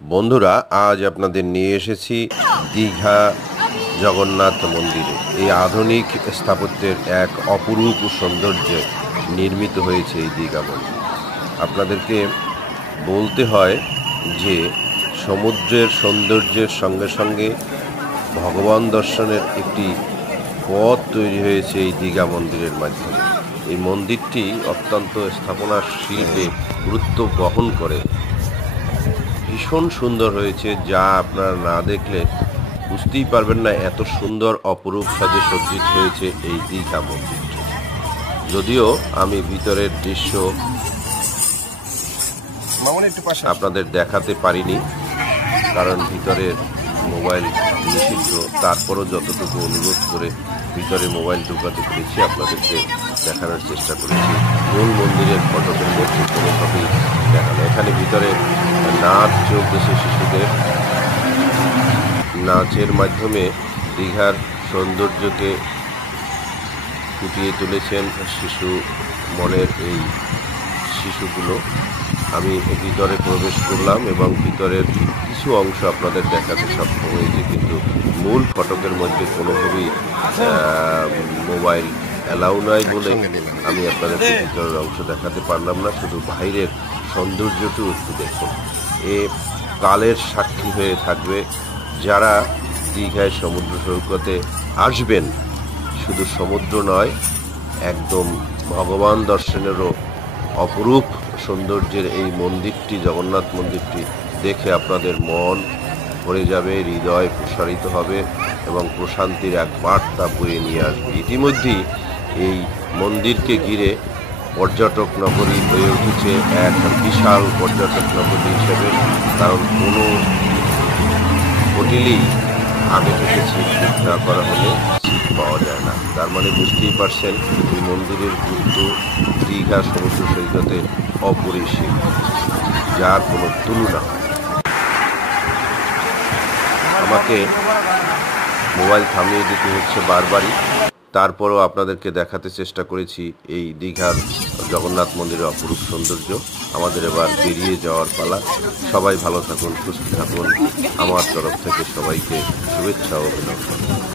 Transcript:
বন্ধুরা, আজ আপনাদের নিয়ে এসেছি দীঘা জগন্নাথ মন্দিরে। এই আধুনিক স্থাপত্যের এক অপরূপ সৌন্দর্যে নির্মিত হয়েছে এই দীঘা মন্দির। আপনাদেরকে বলতে হয় যে সমুদ্রের সৌন্দর্যের সঙ্গে সঙ্গে ভগবান দর্শনের একটি পথ তৈরি হয়েছে এই দীঘা মন্দিরের মাধ্যমে। এই মন্দিরটি অত্যন্ত স্থাপনা শিল্পে গুরুত্ব বহন করে, ভীষণ সুন্দর হয়েছে, যা আপনারা না দেখলে বুঝতেই পারবেন না এত সুন্দর অপরূপ সাজে সজ্জিত হয়েছে এই দীঘা মন্দিরটি। যদিও আমি ভিতরের দৃশ্য আপনাদের দেখাতে পারিনি, কারণ ভিতরের মোবাইল নিষিদ্ধ। তারপরও যতটুকু অনুরোধ করে ভিতরে মোবাইল ঢোকাতে পেরেছি আপনাদেরকে দেখানোর চেষ্টা করেছি। মূল মন্দিরের ফটকের মধ্যে কোনোভাবেই দেখানো। এখানে ভিতরে নাচ চলতেছে শিশুদের। নাচের মাধ্যমে দীঘার সৌন্দর্যকে ফুটিয়ে তুলেছেন শিশু মনের এই শিশুগুলো। আমি ভিতরে প্রবেশ করলাম এবং ভিতরের কিছু অংশ আপনাদের দেখাতে সক্ষম হয়েছে, কিন্তু মূল ফটকের মধ্যে কোনোভাবেই মোবাইল অ্যালাউ নয় বলে আমি আপনাদেরকে ভিতরের অংশ দেখাতে পারলাম না। শুধু বাইরের সৌন্দর্যটু একটু দেখুন। এ কালের সাক্ষী হয়ে থাকবে যারা দীঘায় সমুদ্র সৈকতে আসবেন। শুধু সমুদ্র নয়, একদম ভগবান দর্শনেরও অপরূপ সৌন্দর্যের এই মন্দিরটি, জগন্নাথ মন্দিরটি দেখে আপনাদের মন ভরে যাবে, হৃদয় প্রসারিত হবে এবং প্রশান্তির এক বার্তা বয়ে নিয়ে আসবে। ইতিমধ্যেই এই মন্দিরকে ঘিরে পর্যটক নগরী হয়ে উঠেছে এক বিশাল পর্যটক নগরী হিসেবে, কারণ কোনো হোটেলেই আগে থেকে সিট বুক না করা হলে সিট পাওয়া যায় না। তার মানে বুঝতেই পারছেন এই মন্দিরের গুরুত্ব দীঘা সমুদ্র সৈকতে অপরিসীম, যার কোনো তুলনা হয়। আমাকে মোবাইল থামিয়ে দিতে হচ্ছে বারবারই, তারপরও আপনাদেরকে দেখাতে চেষ্টা করেছি এই দীঘার জগন্নাথ মন্দিরের অপরূপ সৌন্দর্য। আমাদের এবার বেরিয়ে যাওয়ার পালা। সবাই ভালো থাকুন, সুস্থ থাকুন। আমার তরফ থেকে সবাইকে শুভেচ্ছা ও অভিনন্দন।